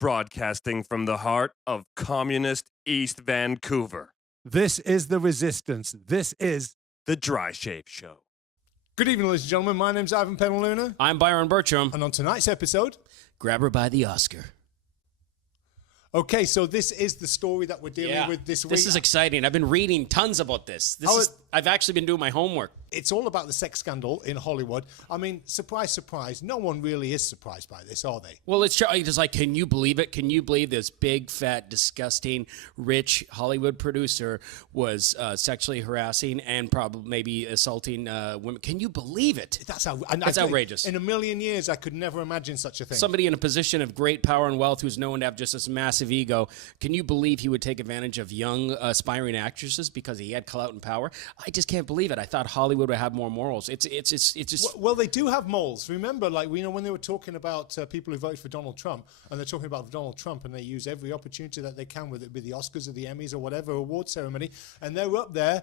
broadcasting from the heart of communist East Vancouver. This is The Resistance. This is The Dry Shave Show. Good evening, ladies and gentlemen. My name's Ivan Penaluna. I'm Byron Bertram. And on tonight's episode... Grab her by the Oscar. Okay, so this is the story that we're dealing with this week. This is exciting. I've been reading tons about this. I've actually been doing my homework. It's all about the sex scandal in Hollywood. I mean, surprise, surprise, no one really is surprised by this, are they? Well, it's just like, can you believe it? Can you believe this big, fat, disgusting, rich Hollywood producer was sexually harassing and probably maybe assaulting women? Can you believe it? That's outrageous. In a million years, I could never imagine such a thing. Somebody in a position of great power and wealth who's known to have just this massive ego. Can you believe he would take advantage of young, aspiring actresses because he had clout and power? I just can't believe it. I thought Hollywood would have more morals. It's just... Well, they do have morals. Remember, like, we know when they were talking about people who voted for Donald Trump, and they're talking about Donald Trump, and they use every opportunity that they can, whether it be the Oscars or the Emmys or whatever award ceremony, and they're up there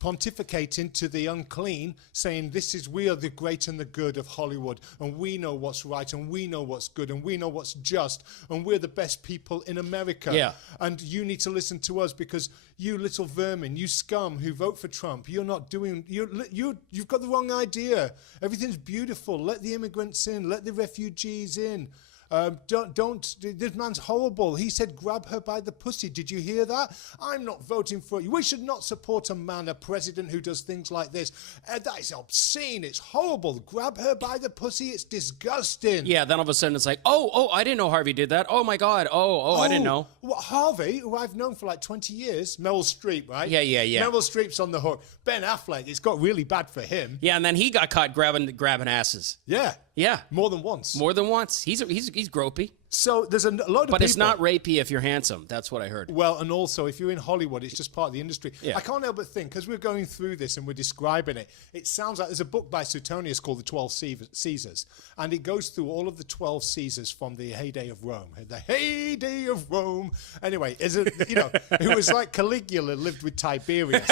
pontificating to the unclean, saying we are the great and the good of Hollywood, and we know what's right, and we know what's good, and we know what's just, and we're the best people in America. Yeah. And you need to listen to us because you little vermin, you scum who vote for Trump, you've got the wrong idea. Everything's beautiful. Let the immigrants in. Let the refugees in. This man's horrible. He said, grab her by the pussy. Did you hear that? I'm not voting for you. We should not support a president who does things like this. That is obscene. It's horrible. Grab her by the pussy. It's disgusting. Yeah, then all of a sudden it's like, oh, I didn't know Harvey did that. Oh, my God. Oh, I didn't know. Well, Harvey, who I've known for like 20 years, Meryl Streep, right? Yeah. Meryl Streep's on the hook. Ben Affleck, it's got really bad for him. Yeah, and then he got caught grabbing asses. Yeah. Yeah. More than once. He's gropey. So there's a lot of people... But it's not rapey if you're handsome. That's what I heard. Well, and also, if you're in Hollywood, it's just part of the industry. Yeah. I can't help but think, because we're going through this and we're describing it, it sounds like there's a book by Suetonius called The 12 Caesars, and it goes through all of the 12 Caesars from the heyday of Rome. The heyday of Rome. Anyway, it was like Caligula lived with Tiberius.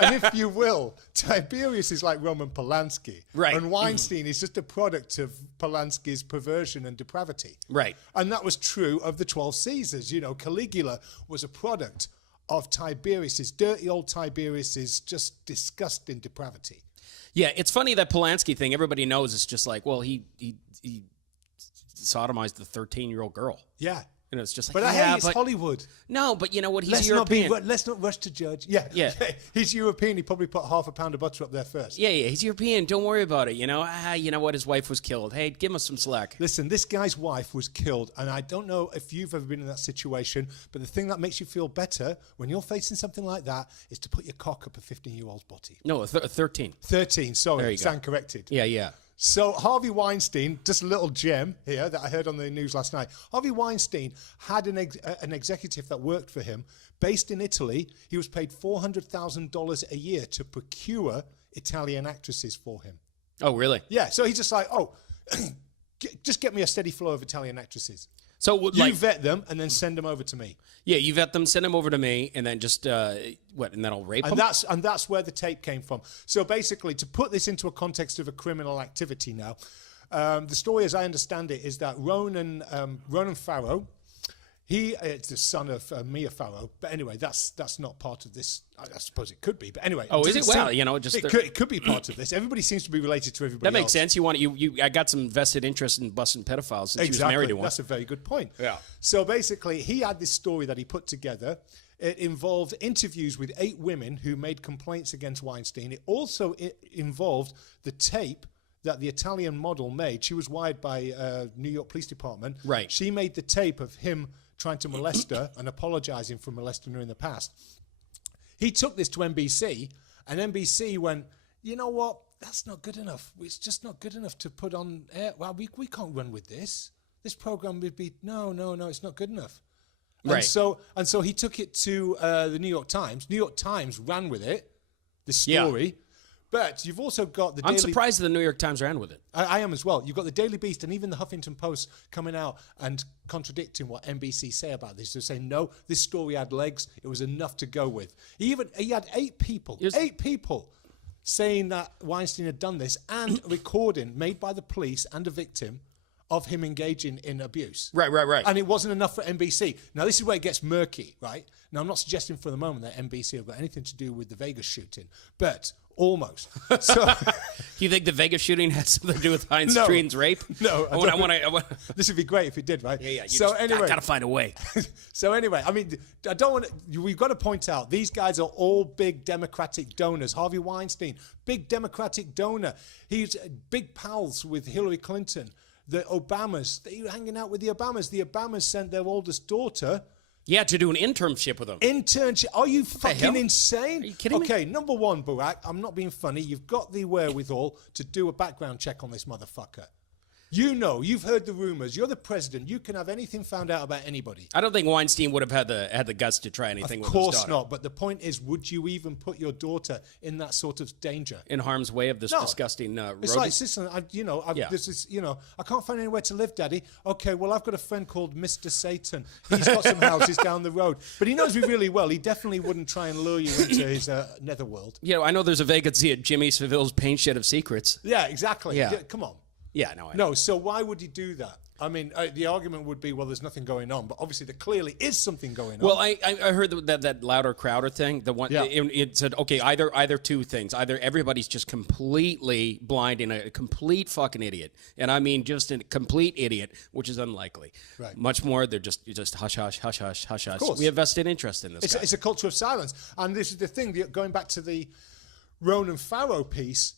And if you will, Tiberius is like Roman Polanski. Right. And Weinstein is just a product of Polanski's perversion and depravity. Right. And that was true of the 12 Caesars. Caligula was a product of Tiberius's, dirty old Tiberius's just disgusting depravity. Yeah, it's funny that Polanski thing, everybody knows it's just like, well, he sodomized the 13-year-old girl. Yeah. It's just like, but it's Hollywood. No, but you know what? He's let's European. Let's not rush to judge. Yeah. He's European. He probably put half a pound of butter up there first. Yeah. He's European. Don't worry about it. You know what? His wife was killed. Hey, give him some slack. Listen, this guy's wife was killed, and I don't know if you've ever been in that situation, but the thing that makes you feel better when you're facing something like that is to put your cock up a 15-year-old's botty. No, 13. 13, sorry. There you stand go. corrected. Yeah. So Harvey Weinstein, just a little gem here that I heard on the news last night. Harvey Weinstein had an executive that worked for him based in Italy. He was paid $400,000 a year to procure Italian actresses for him. Oh, really? Yeah. So he's just like, just get me a steady flow of Italian actresses. So you vet them and then send them over to me. Yeah, you vet them, send them over to me, and then just and then I'll rape them. And that's where the tape came from. So basically, to put this into a context of a criminal activity now, the story, as I understand it, is that Ronan Farrow, it's the son of Mia Farrow, but anyway, that's not part of this. I suppose it could be, but anyway. Oh, is it? Well, it could be part of this. Everybody seems to be related to everybody. That makes sense. I got some vested interest in busting pedophiles since he was married to one. That's a very good point. Yeah. So basically, he had this story that he put together. It involved interviews with 8 women who made complaints against Weinstein. It also involved the tape that the Italian model made. She was wired by New York Police Department. Right. She made the tape of him trying to molest her and apologizing for molesting her in the past. He took this to NBC, and NBC went, you know what? That's not good enough. It's just not good enough to put on air. Well, we can't run with this. This program would be, no, it's not good enough. Right. And so he took it to the New York Times. New York Times ran with it, the story. Yeah. But you've also got the I'm surprised the New York Times ran with it. I am as well. You've got the Daily Beast and even the Huffington Post coming out and contradicting what NBC say about this. They're saying, no, this story had legs. It was enough to go with. He had 8 people saying that Weinstein had done this, and a recording made by the police and a victim of him engaging in abuse. Right. And it wasn't enough for NBC. Now, this is where it gets murky, right? Now, I'm not suggesting for the moment that NBC have got anything to do with the Vegas shooting, but almost. So, You think the Vegas shooting has something to do with Heinz No. Street's rape? No, I want to. this would be great if it did, right? Yeah. Anyway, gotta find a way. So anyway, I mean, I don't want to. We've got to point out these guys are all big Democratic donors. Harvey Weinstein, big Democratic donor. He's big pals with Hillary Clinton. The Obamas, they were hanging out with the Obamas. The Obamas sent their oldest daughter. Yeah, to do an internship with them. Internship. Are you fucking hell? insane? Are you kidding me? Okay, number one, Barack, I'm not being funny. You've got the wherewithal to do a background check on this motherfucker. You know, you've heard the rumors. You're the president. You can have anything found out about anybody. I don't think Weinstein would have had the guts to try anything with his daughter. Of course not. But the point is, would you even put your daughter in that sort of danger? In harm's way of this disgusting It's roadie? like, listen, this is, I can't find anywhere to live, Daddy. Okay, well, I've got a friend called Mr. Satan. He's got some houses down the road, but he knows me really well. He definitely wouldn't try and lure you into his netherworld. I know there's a vacancy at Jimmy Savile's Paint Shed of Secrets. Yeah, exactly. Yeah. Come on. Yeah, No, so why would he do that? I mean, the argument would be, well, there's nothing going on, but obviously there clearly is something going on. Well, I heard that louder crowder thing. The one Yeah. it said, okay, either two things. Either everybody's just completely blind and a complete fucking idiot, and I mean just a complete idiot, which is unlikely. Right. Much more, they're just hush hush hush hush hush hush. course. We have vested interest in this. It's a culture of silence, and this is the thing. Going back to the Ronan Farrow piece,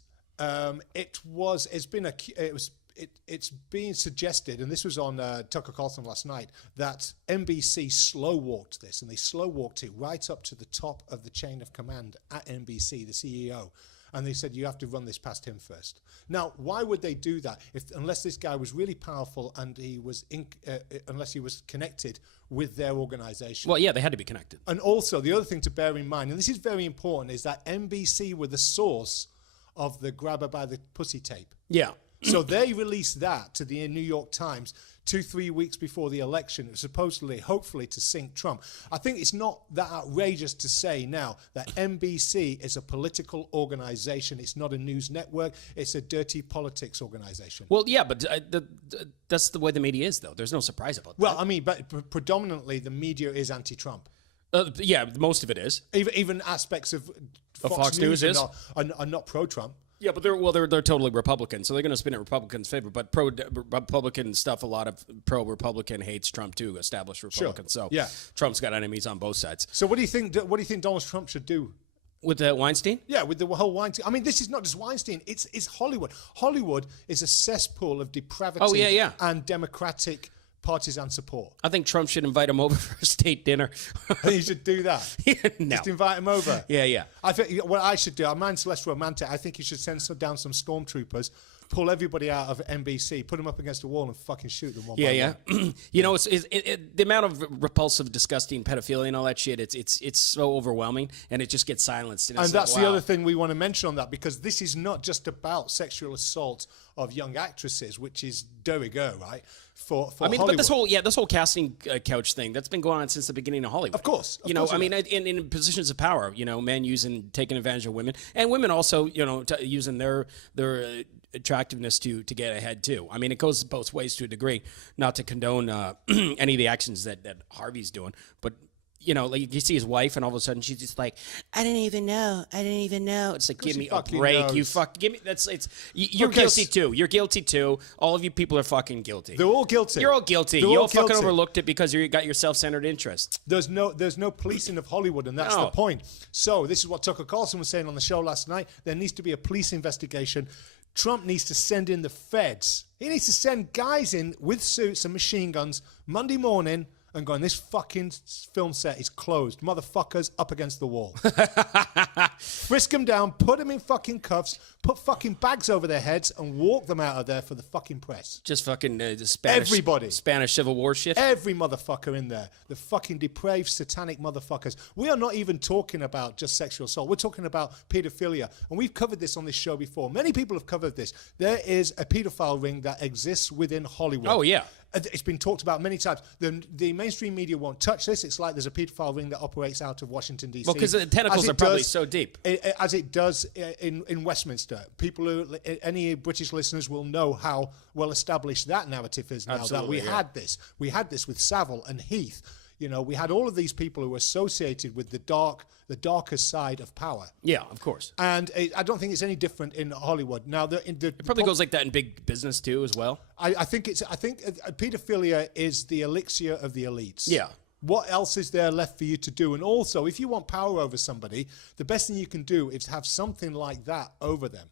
it's being suggested, and this was on Tucker Carlson last night, that NBC slow-walked this, and they slow-walked it right up to the top of the chain of command at NBC, the CEO, and they said, you have to run this past him first. Now, why would they do that unless this guy was really powerful and he was unless he was connected with their organization? Well, yeah, they had to be connected. And also, the other thing to bear in mind, and this is very important, is that NBC were the source of the grabber by the pussy tape. Yeah. So they released that to the New York Times 2-3 weeks before the election, supposedly, hopefully, to sink Trump. I think it's not that outrageous to say now that NBC is a political organization. It's not a news network. It's a dirty politics organization. Well, yeah, but that's the way the media is, though. There's no surprise about that. Well, I mean, but predominantly the media is anti-Trump. Yeah, most of it is. Even aspects of Fox News are not pro-Trump. Yeah, but they're totally Republican, so they're going to spin it Republicans' favor. But pro-Republican stuff, a lot of pro-Republican hates Trump too, established Republicans. Sure. So Yeah. Trump's got enemies on both sides. So what do you think? What do you think Donald Trump should do? With Weinstein? Yeah, with the whole Weinstein. I mean, this is not just Weinstein. It's Hollywood. Hollywood is a cesspool of depravity and democratic partisan support. I think Trump should invite him over for a state dinner. He should do that. No. Just invite him over. Yeah. I think what I should do, mine's less romantic. I think you should send down some stormtroopers, pull everybody out of NBC, put them up against a wall, and fucking shoot them one by one. You know, the amount of repulsive, disgusting pedophilia and all that shit. It's so overwhelming, and it just gets silenced. And that's the other thing we want to mention on that, because this is not just about sexual assault of young actresses, which is de rigueur, right? For Hollywood. But this whole casting couch thing that's been going on since the beginning of Hollywood. Of course, I mean, in positions of power, men taking advantage of women, and women also, using their attractiveness to get ahead too. I mean, it goes both ways to a degree. Not to condone any of the actions that Harvey's doing, but. Like you see his wife, and all of a sudden she's just like, I didn't even know. It's like, give me a break. Knows. Give me. You're guilty too. You're guilty too. All of you people are fucking guilty. They're all guilty. You're all guilty. You all fucking overlooked it because you got your self-centered interest. There's no policing of Hollywood, and that's the point. So this is what Tucker Carlson was saying on the show last night. There needs to be a police investigation. Trump needs to send in the feds. He needs to send guys in with suits and machine guns Monday morning and going, this fucking film set is closed. Motherfuckers up against the wall. Frisk them down, put them in fucking cuffs, put fucking bags over their heads, and walk them out of there for the fucking press. Just fucking the Spanish, everybody. Spanish Civil War shit. Every motherfucker in there. The fucking depraved, satanic motherfuckers. We are not even talking about just sexual assault. We're talking about pedophilia. And we've covered this on this show before. Many people have covered this. There is a pedophile ring that exists within Hollywood. Oh, yeah. It's been talked about many times. The mainstream media won't touch this. It's like there's a pedophile ring that operates out of Washington, D.C. Well, because the tentacles are probably so deep. As it does in Westminster. Any British listeners will know how well established that narrative is now. Absolutely, that we had this with Savile and Heath. We had all of these people who were associated with the darker side of power. Yeah, of course. And I don't think it's any different in Hollywood. Now, it probably goes like that in big business too, as well. I think pedophilia is the elixir of the elites. Yeah. What else is there left for you to do? And also, if you want power over somebody, the best thing you can do is have something like that over them.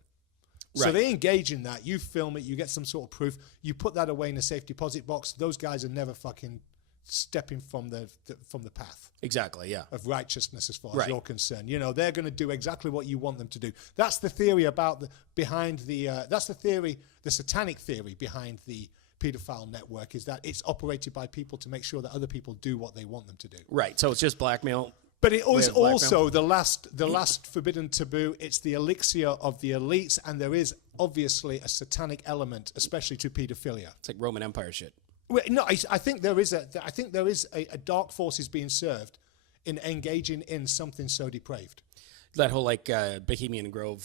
Right. So they engage in that. You film it. You get some sort of proof. You put that away in a safe deposit box. Those guys are never fucking stepping from the path. Exactly, yeah. Of righteousness, as far as you're concerned. They're going to do exactly what you want them to do. That's the theory that's the satanic theory behind the pedophile network, is that it's operated by people to make sure that other people do what they want them to do. Right, so it's just blackmail. But it is also the last forbidden taboo. It's the elixir of the elites, and there is obviously a satanic element, especially to pedophilia. It's like Roman Empire shit. No, I think there is a dark force is being served in engaging in something so depraved. That whole Bohemian Grove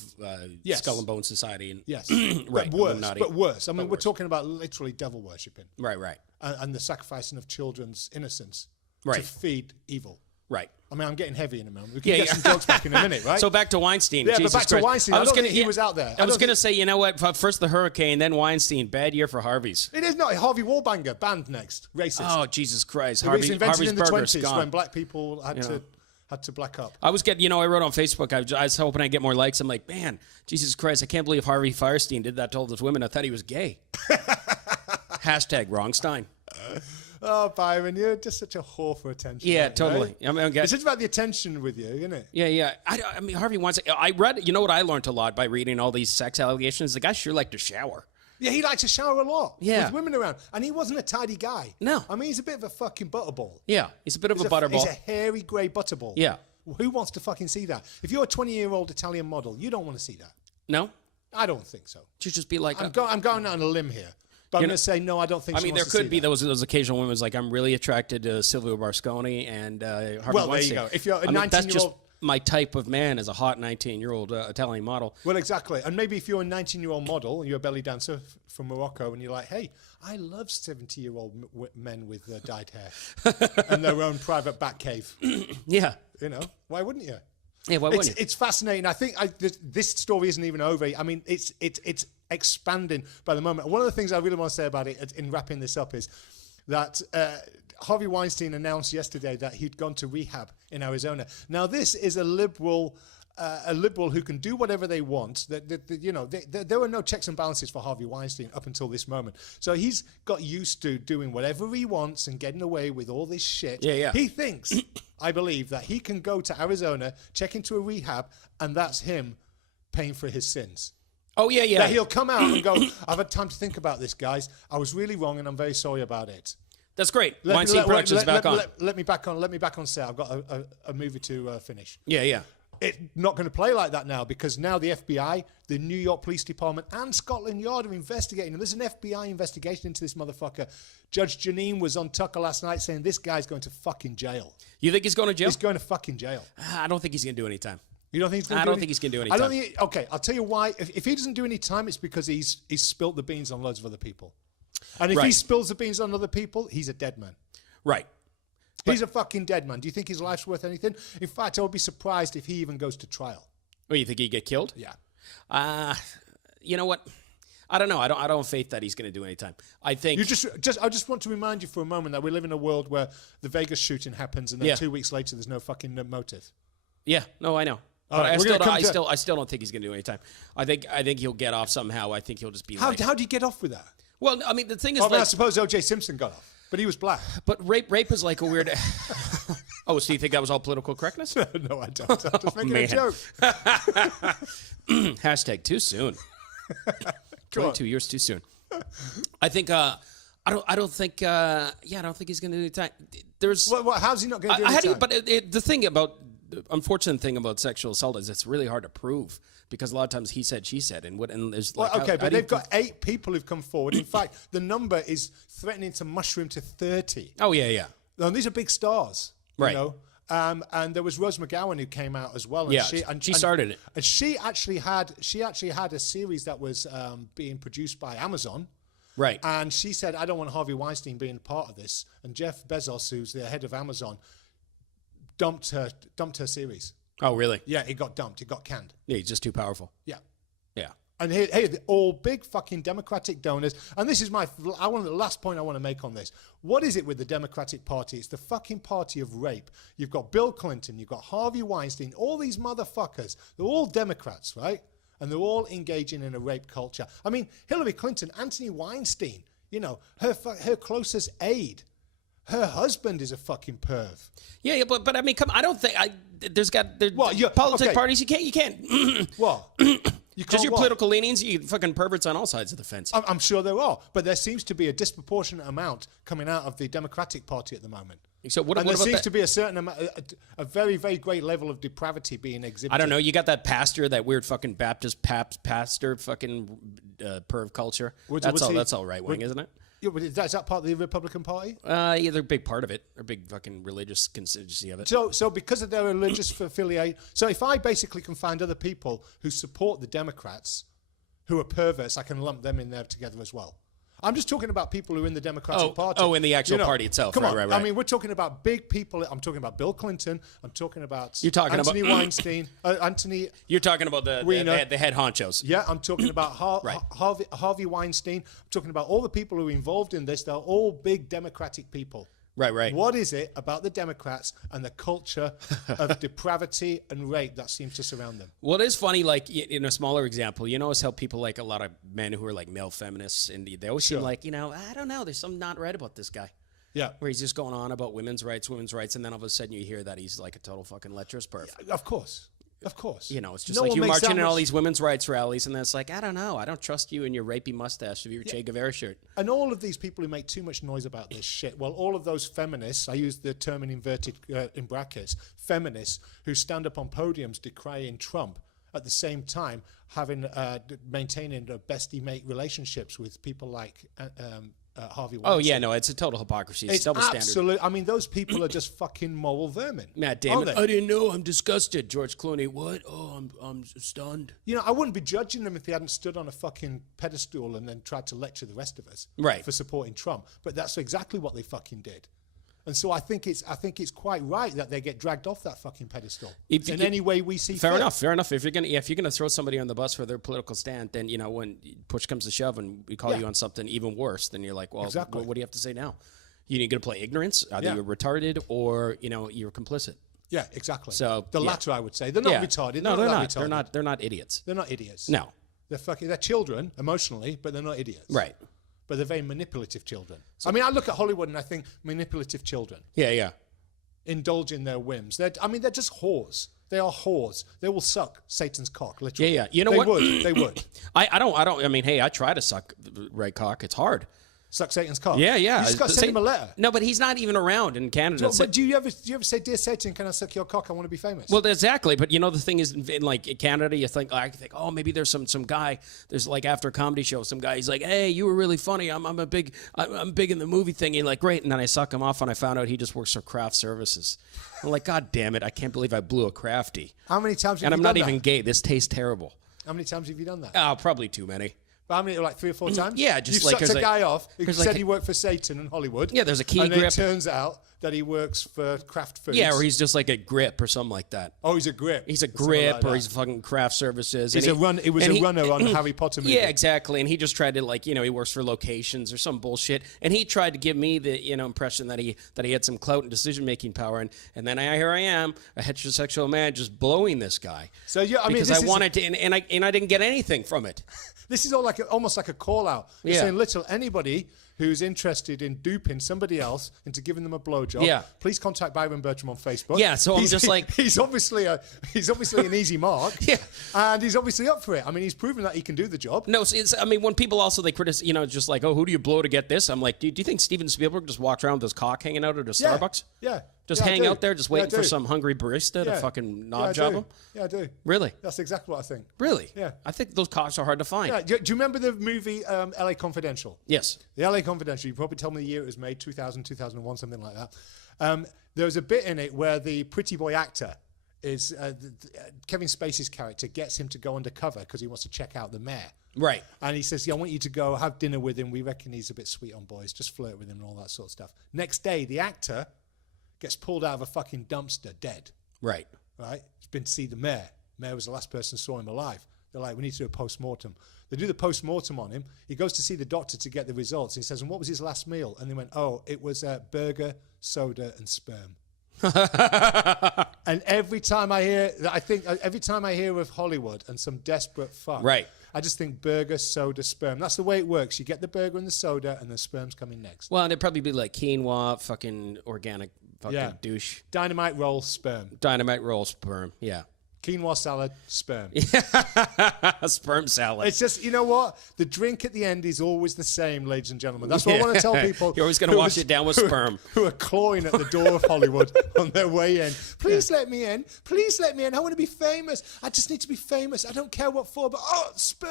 Skull and Bone Society. And yes, right. But worse. I mean, we're talking about literally devil worshipping. Right. And the sacrificing of children's innocence to right. feed evil. Right. I mean, I'm getting heavy in a moment. We can get some jokes back in a minute, right? So back to Weinstein. Yeah, Jesus but back Christ. to Weinstein. I don't think he was out there. I was going to say, you know what? First the hurricane, then Weinstein. Bad year for Harvey's. It is not. Harvey Wallbanger, banned next. Racist. Oh, Jesus Christ. It was invented Harvey's in the Burger's 20s gone. when black people had to black up. I wrote on Facebook, I was hoping I'd get more likes. I'm like, man, Jesus Christ, I can't believe Harvey Weinstein did that to all those women. I thought he was gay. Hashtag wrongstein. Oh, Byron, you're just such a whore for attention. Yeah, totally. Right? It's just about the attention with you, isn't it? Yeah. I mean, Harvey Weinstein, I read, you know what I learned a lot by reading all these sex allegations? The guy sure liked to shower. Yeah, he likes to shower a lot. Yeah. With women around. And he wasn't a tidy guy. No. I mean, he's a bit of a fucking butterball. Yeah, he's a bit of a butterball. He's a hairy grey butterball. Yeah. Who wants to fucking see that? If you're a 20-year-old Italian model, you don't want to see that. No? I don't think so. You just be like... I'm going out on a limb here. But I'm going to say, no, I don't think there could be those occasional women like, I'm really attracted to Silvio Berlusconi and Harvey Weinstein. Well, there you go. If you're a 19-year-old... That's just my type of man as a hot 19-year-old Italian model. Well, exactly. And maybe if you're a 19-year-old model and you're a belly dancer from Morocco and you're like, hey, I love 70-year-old men with dyed hair and their own private bat cave. Yeah. Why wouldn't you? Yeah, why wouldn't you? It's fascinating. I think this story isn't even over. I mean, it's expanding by the moment. One of the things I really want to say about it in wrapping this up is that Harvey Weinstein announced yesterday that he'd gone to rehab in Arizona. Now, this is a liberal who can do whatever they want. There were no checks and balances for Harvey Weinstein up until this moment. So he's got used to doing whatever he wants and getting away with all this shit. Yeah. He thinks, I believe, that he can go to Arizona, check into a rehab, and that's him paying for his sins. Oh, yeah. That he'll come out and go, I've had time to think about this, guys. I was really wrong, and I'm very sorry about it. That's great. Weinstein Productions back on. Let me back on set. I've got a movie to finish. Yeah. It's not going to play like that now, because now the FBI, the New York Police Department, and Scotland Yard are investigating. And there's an FBI investigation into this motherfucker. Judge Janine was on Tucker last night saying this guy's going to fucking jail. You think he's going to jail? He's going to fucking jail. I don't think he's going to do any time. You don't think he's going to do any time? I don't think he's going to do any time. Okay, I'll tell you why. If he doesn't do any time, it's because he's spilt the beans on loads of other people. And if he spills the beans on other people, he's a dead man. Right. He's a fucking dead man. Do you think his life's worth anything? In fact, I would be surprised if he even goes to trial. Oh, you think he'd get killed? Yeah. You know what? I don't know. I don't have faith that he's going to do any time. I think... I just want to remind you for a moment that we live in a world where the Vegas shooting happens and then 2 weeks later there's no fucking motive. Yeah. No, I know. But I still don't think he's going to do any time. I think he'll get off somehow. I think he'll just be How do you get off with that? Well, I mean, the thing is... I suppose O.J. Simpson got off. But he was black. But rape is like a weird... Oh, so you think that was all political correctness? No, I don't. I'm just making a joke. Hashtag too soon. 22 years too soon. I think... I don't think he's going to do any time. There's... How's he not going to do any time? But the thing about the unfortunate thing about sexual assault is it's really hard to prove because a lot of times he said, she said, and there's like. Well, okay, but they've got 8 people who've come forward. In fact, the number is threatening to mushroom to 30. Oh yeah. And these are big stars, right? You know? And there was Rose McGowan who came out as well. And yeah, she started it. And she actually had a series that was being produced by Amazon. Right. And she said, I don't want Harvey Weinstein being part of this. And Jeff Bezos, who's the head of Amazon, dumped her series. Oh, really? Yeah, it got dumped. It got canned. Yeah, he's just too powerful. Yeah. Yeah. And here, they're all big fucking Democratic donors. And this is the last point I want to make on this. What is it with the Democratic Party? It's the fucking party of rape. You've got Bill Clinton, you've got Harvey Weinstein, all these motherfuckers. They're all Democrats, right? And they're all engaging in a rape culture. I mean, Hillary Clinton, Anthony Weinstein, you know, her closest aide, her husband is a fucking perv. Yeah, but I mean, I don't think there's politics parties. You can't. What? Because your political leanings, you fucking perverts on all sides of the fence. I'm sure there are, but there seems to be a disproportionate amount coming out of the Democratic Party at the moment. So what there about seems to be a certain amount, a very, very great level of depravity being exhibited. I don't know. You got that pastor, that weird fucking Baptist pastor, fucking perv culture. That's all right wing, isn't it? Yeah, but is that part of the Republican Party? Yeah, they're a big part of it. They're a big fucking religious constituency of it. So because of their religious affiliate, so if I basically can find other people who support the Democrats who are perverts, I can lump them in there together as well. I'm just talking about people who are in the Democratic Party. Oh, in the actual party itself. Come on. Right. I mean, we're talking about big people. I'm talking about Bill Clinton. I'm talking about Anthony Weinstein. Anthony. You're talking about the head honchos. Yeah, I'm talking about Harvey Weinstein. I'm talking about all the people who are involved in this. They're all big Democratic people. Right. What is it about the Democrats and the culture of depravity and rape that seems to surround them? Well, it is funny, like, in a smaller example, you notice how people, like a lot of men who are like male feminists, and they always seem like, I don't know, there's something not right about this guy. Yeah. Where he's just going on about women's rights, and then all of a sudden you hear that he's like a total fucking lecherous perv. Yeah, of course. Of course. You know, it's just like you marching in all these women's rights rallies, and then it's like, I don't know. I don't trust you and your rapey mustache of your Che Guevara shirt. And all of these people who make too much noise about this shit, well, all of those feminists, I use the term in inverted in brackets, feminists who stand up on podiums decrying Trump at the same time maintaining the bestie mate relationships with people like Harvey Weinstein. Oh, yeah, no, it's a total hypocrisy. It's double standard. Absolute. I mean, those people are just fucking moral vermin. Matt Damon, I didn't know. I'm disgusted. George Clooney, what? Oh, I'm stunned. You know, I wouldn't be judging them if they hadn't stood on a fucking pedestal and then tried to lecture the rest of us for supporting Trump. But that's exactly what they fucking did. And so I think it's quite right that they get dragged off that fucking pedestal in any way we see fit. Fair enough. If you're gonna throw somebody on the bus for their political stand, then when push comes to shove and we call you on something even worse, then you're like, well, exactly. What do you have to say now? You're gonna play ignorance, either you're retarded or you're complicit. Yeah, exactly. So the latter, I would say, they're not retarded. No, they're not. Retarded. They're not idiots. They're not idiots. No, they're children emotionally, but they're not idiots. Right. But they're very manipulative children. I mean, I look at Hollywood and I think manipulative children. Yeah. Indulge in their whims. They're just whores. They are whores. They will suck Satan's cock, literally. Yeah. You know what? They would. I don't. I mean, hey, I try to suck right cock. It's hard. Suck Satan's cock. Yeah. You just got to send him a letter. No, but he's not even around in Canada. But do you ever say, "Dear Satan, can I suck your cock? I want to be famous." Well, exactly. But the thing is, in like Canada, you think, oh, maybe there's some guy. There's like after a comedy show, some guy. He's like, hey, you were really funny. I'm big in the movie thing. You're like, great. And then I suck him off, and I found out he just works for craft services. I'm like, God damn it! I can't believe I blew a crafty. How many times? And I'm not even gay. This tastes terrible. How many times have you done that? Oh, probably too many. But how many, like 3 or 4 times? Yeah, just you like sucked a guy off who said like he worked for Satan in Hollywood. Yeah, there's a key grip. grip. And then it turns out that he works for craft foods. Yeah, or he's just like a grip or something like that. Oh, he's a grip. He's a grip, or he's fucking craft services. It was a runner on Harry Potter movie. Yeah, exactly. And he just tried to he works for locations or some bullshit. And he tried to give me the impression that he had some clout and decision making power. And then here I am, a heterosexual man, just blowing this guy. So yeah, because I wanted to, and I didn't get anything from it. This is all almost like a call out. You're saying, anybody who's interested in duping somebody else into giving them a blowjob, please contact Byron Bertram on Facebook. Yeah, so I'm just like... He's obviously an easy mark. Yeah. And he's obviously up for it. I mean, he's proven that he can do the job. No, when people also, they criticize, just like, oh, who do you blow to get this? I'm like, do you think Steven Spielberg just walked around with his cock hanging out at a Starbucks? Yeah. Just Yeah, I hang do. out there, just Yeah, I waiting for do. some hungry barista to Yeah. fucking Yeah, I knob job do. him? Yeah, I do. Really? That's exactly what I think. Really? Yeah. I think those cops are hard to find. Yeah. Do you remember the movie LA Confidential? Yes. The LA Confidential, you probably tell me the year it was made, 2000, 2001, something like that. There was a bit in it where the pretty boy actor is, Kevin Spacey's character gets him to go undercover because he wants to check out the mayor. Right. And he says, I want you to go have dinner with him. We reckon he's a bit sweet on boys. Just flirt with him and all that sort of stuff. Next day, the actor gets pulled out of a fucking dumpster dead. Right. Right? He's been to see the mayor. Mayor was the last person who saw him alive. They're like, we need to do a post-mortem. They do the post-mortem on him. He goes to see the doctor to get the results. He says, and what was his last meal? And they went, oh, it was burger, soda, and sperm. And every time I hear of Hollywood and some desperate fuck, Right. I just think burger, soda, sperm. That's the way it works. You get the burger and the soda, and the sperm's coming next. Well, and it'd probably be like quinoa, fucking organic, fucking douche. Dynamite roll, sperm. Dynamite roll, sperm. Yeah. Quinoa salad, sperm. Sperm salad. It's just, you know what? The drink at the end is always the same, ladies and gentlemen. That's what I want to tell people. You're always going to wash it down with sperm. Who are clawing at the door of Hollywood on their way in. Please let me in. Please let me in. I want to be famous. I just need to be famous. I don't care what for, but sperm.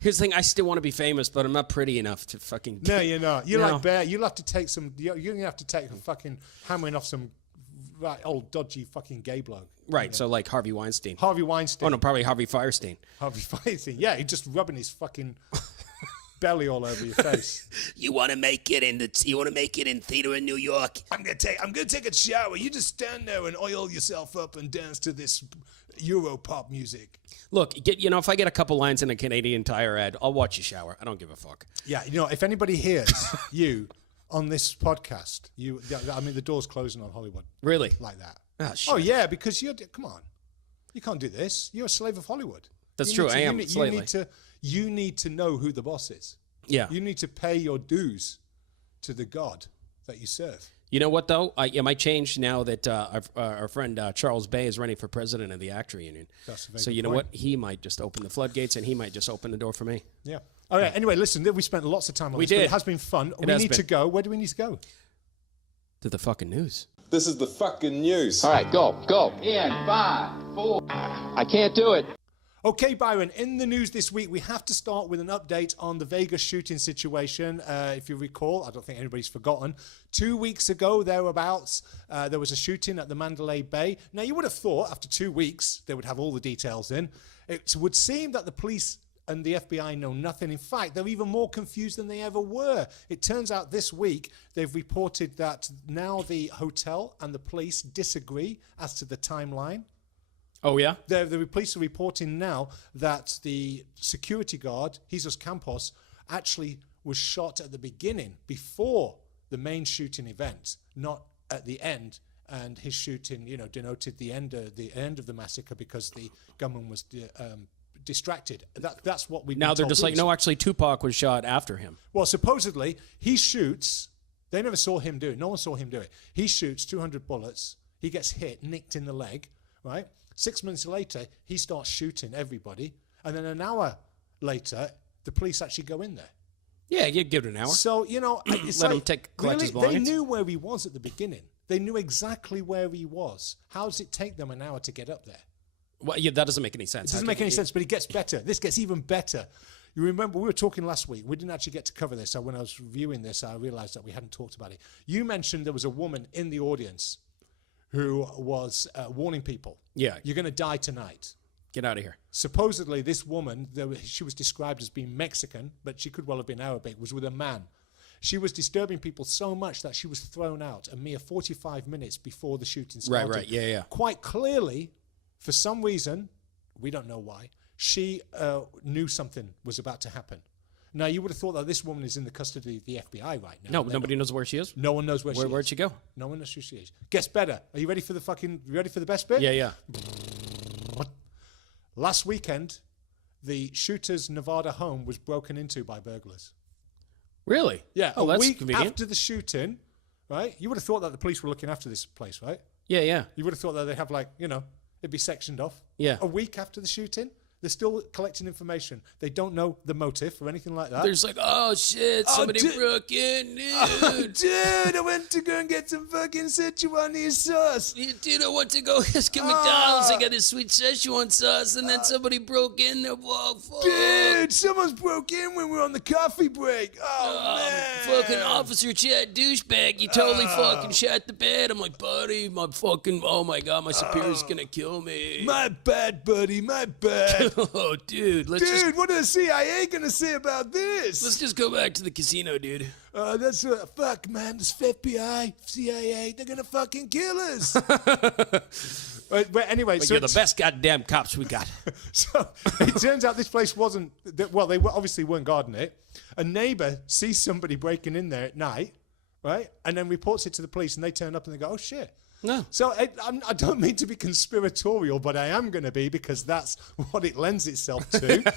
Here's the thing. I still want to be famous, but I'm not pretty enough to fucking... No, you're not. You're No. like Bear. You'll have to take some... You're going to have to take a fucking hammering off some old dodgy fucking gay bloke. Right, so like Harvey Weinstein. Harvey Weinstein. Oh, no, probably Harvey Firestein. Harvey Weinstein. Yeah, he's just rubbing his fucking belly all over your face. You want to make it in theater in New York? I'm gonna take a shower. You just stand there and oil yourself up and dance to this Euro pop music. Look, if I get a couple lines in a Canadian Tire ad, I'll watch you shower. I don't give a fuck. Yeah, if anybody hears you on this podcast, the door's closing on Hollywood. Really? Like that. Ah, shit. Oh yeah, because come on, you can't do this. You're a slave of Hollywood. That's You true. need to- I you am need- slightly. You need to know who the boss is. Yeah. You need to pay your dues to the god that you serve. You know what, though? It might change now that our friend Charles Bay is running for president of the Actor Union. That's a very so good you know point. what? He might just open the floodgates, and he might just open the door for me. Yeah. All right. Anyway, listen. We spent lots of time on We this. But did. it has been fun. We has need been. to go. Where do we need to go? To the fucking news. This is the fucking news. All right, go. In 5, 4. I can't do it. Okay, Byron, in the news this week, we have to start with an update on the Vegas shooting situation. If you recall, I don't think anybody's forgotten, 2 weeks ago, thereabouts, there was a shooting at the Mandalay Bay. Now, you would have thought after 2 weeks, they would have all the details in. It would seem that the police and the FBI know nothing. In fact, they're even more confused than they ever were. It turns out this week, they've reported that now the hotel and the police disagree as to the timeline. Oh, yeah? The police are reporting now that the security guard, Jesus Campos, actually was shot at the beginning, before the main shooting event, not at the end. And his shooting, denoted the end of the massacre because the gunman was distracted. That's what we Now they're just like, no, actually, Tupac was shot after him. Well, supposedly he shoots. They never saw him do it. No one saw him do it. He shoots 200 bullets. He gets hit, nicked in the leg, right? 6 minutes later, he starts shooting everybody. And then an hour later, the police actually go in there. Yeah, you'd give it an hour. So, it's Let like, him collect his they belongings. knew where he was at the beginning. They knew exactly where he was. How does it take them an hour to get up there? Well, yeah, that doesn't make any sense. It doesn't make any sense, but it gets better. This gets even better. You remember, we were talking last week. We didn't actually get to cover this. So when I was reviewing this, I realized that we hadn't talked about it. You mentioned there was a woman in the audience who was warning people. Yeah. You're going to die tonight. Get out of here. Supposedly, this woman, she was described as being Mexican, but she could well have been Arabic, was with a man. She was disturbing people so much that she was thrown out a mere 45 minutes before the shooting started. Right, yeah. Quite clearly, for some reason, we don't know why, she knew something was about to happen. Now, you would have thought that this woman is in the custody of the FBI right now. No, nobody knows where she is. No one knows where she is. Where'd she go? No one knows who she is. Gets better. Are you ready for the best bit? Yeah. Last weekend, the shooter's Nevada home was broken into by burglars. Really? Yeah, Oh, a that's week convenient. after the shooting, right? You would have thought that the police were looking after this place, right? Yeah. You would have thought that they'd have it'd be sectioned off. Yeah. A week after the shooting, They're still collecting information. They don't know the motive or anything like that. They're just like, oh shit, somebody broke in, dude. Oh, dude, I went to go and get some fucking Szechuan sauce. Yeah, dude, I went to go get McDonald's. I got this sweet Szechuan sauce, and then somebody broke in there. Whoa, fuck. Dude, someone's broke in when we were on the coffee break. Oh, man. Fucking Officer Chad douchebag, you totally fucking shot the bed. I'm like, buddy, my fucking, oh my God, my superior's gonna kill me. My bad, buddy, my bad. Oh, dude, What are the CIA gonna say about this? let's just go back to the casino, dude. That's fuck, man. This FBI, CIA, they're gonna fucking kill us. But anyway, But you're the best goddamn cops we got. So it turns out this place wasn't. Well, they obviously weren't guarding it. A neighbor sees somebody breaking in there at night, right, and then reports it to the police, and they turn up and they go, "Oh shit." No. So I don't mean to be conspiratorial, but I am going to be because that's what it lends itself to.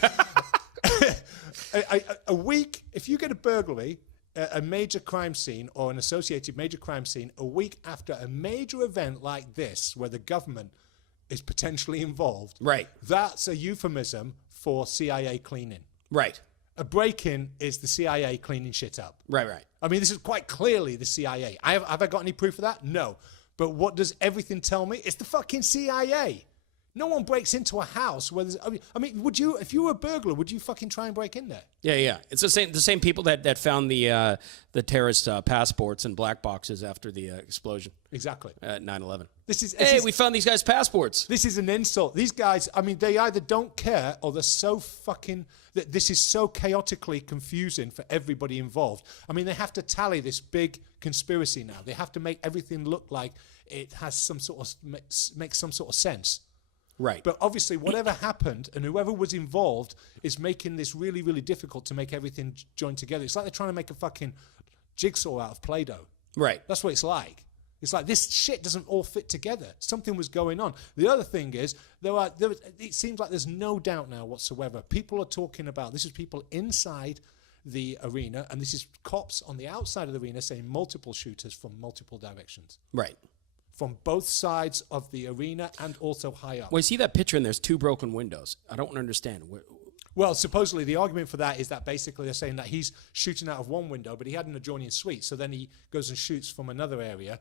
a week, if you get a burglary, a major crime scene or an associated major crime scene, a week after a major event like this, where the government is potentially involved, Right. That's a euphemism for CIA cleaning. Right. A break-in is the CIA cleaning shit up. Right. I mean, this is quite clearly the CIA. Have I got any proof of that? No. But what does everything tell me? It's the fucking CIA. No one breaks into a house where there's. I mean, would you, if you were a burglar, would you fucking try and break in there? Yeah. It's the same people that found the terrorist passports in black boxes after the explosion Exactly. at 9/11. We found these guys' passports. This is an insult. These guys, I mean, they either don't care or they're so fucking. This is so chaotically confusing for everybody involved. I mean, they have to tally this big conspiracy now. They have to make everything look like it has some sort of makes some sort of sense. Right. But obviously, whatever happened and whoever was involved is making this really, really difficult to make everything join together. It's like they're trying to make a fucking jigsaw out of Play-Doh. Right. That's what it's like. It's like this shit doesn't all fit together. Something was going on. The other thing is, it seems like there's no doubt now whatsoever. People are talking about, this is people inside the arena, and this is cops on the outside of the arena saying multiple shooters from multiple directions. Right. From both sides of the arena and also high up. Well, you see that picture and there's 2 broken windows. I don't understand. Well, supposedly the argument for that is that basically they're saying that he's shooting out of one window, but he had an adjoining suite, so then he goes and shoots from another area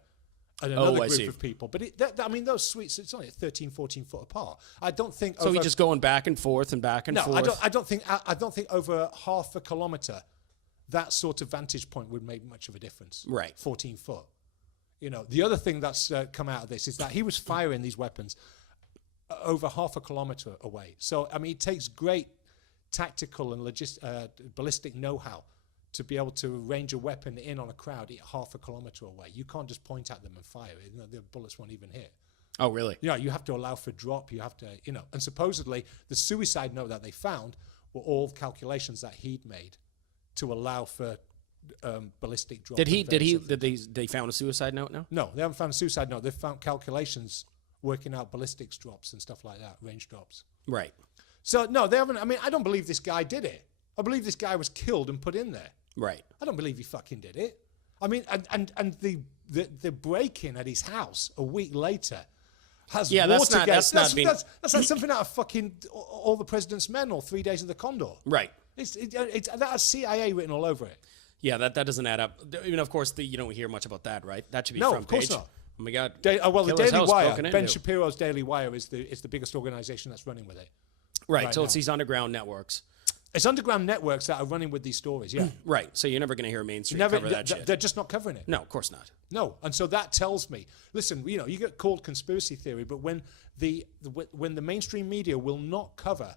and another group of people. But I mean, those suites, it's only 13, 14 foot apart. I don't think. So he's just going back and forth and back and forth. No, I don't think over half a kilometer, that sort of vantage point would make much of a difference. Right. 14 foot. You know, the other thing that's come out of this is that he was firing these weapons over half a kilometer away. So, I mean, it takes great tactical and ballistic know-how to be able to range a weapon in on a crowd at half a kilometer away. You can't just point at them and fire. You know, the bullets won't even hit. Oh, really? Yeah, you have to allow for drop. You have to, and supposedly the suicide note that they found were all calculations that he'd made to allow for ballistic drop. Did they found a suicide note now? No, they haven't found a suicide note. They've found calculations working out ballistics drops and stuff like that, range drops. Right. So no, they haven't. I mean, I don't believe this guy did it. I believe this guy was killed and put in there. Right. I don't believe he fucking did it. I mean, and the break-in at his house a week later has Watergate. That's like something out of fucking All the President's Men or 3 Days of the Condor. Right. That has CIA written all over it. Yeah, that doesn't add up. I mean, of course, you don't hear much about that, right? That should be No, front of course page. not. Oh my God. The Killer's Daily house Wire, broken Ben into. Shapiro's Daily Wire is the biggest organization that's running with it. Right. So now. it's these underground networks. It's underground networks that are running with these stories, yeah. Right. So you're never going to hear mainstream cover that shit. They're just not covering it. No, of course not. No, and so that tells me, listen, you get called conspiracy theory, but when the mainstream media will not cover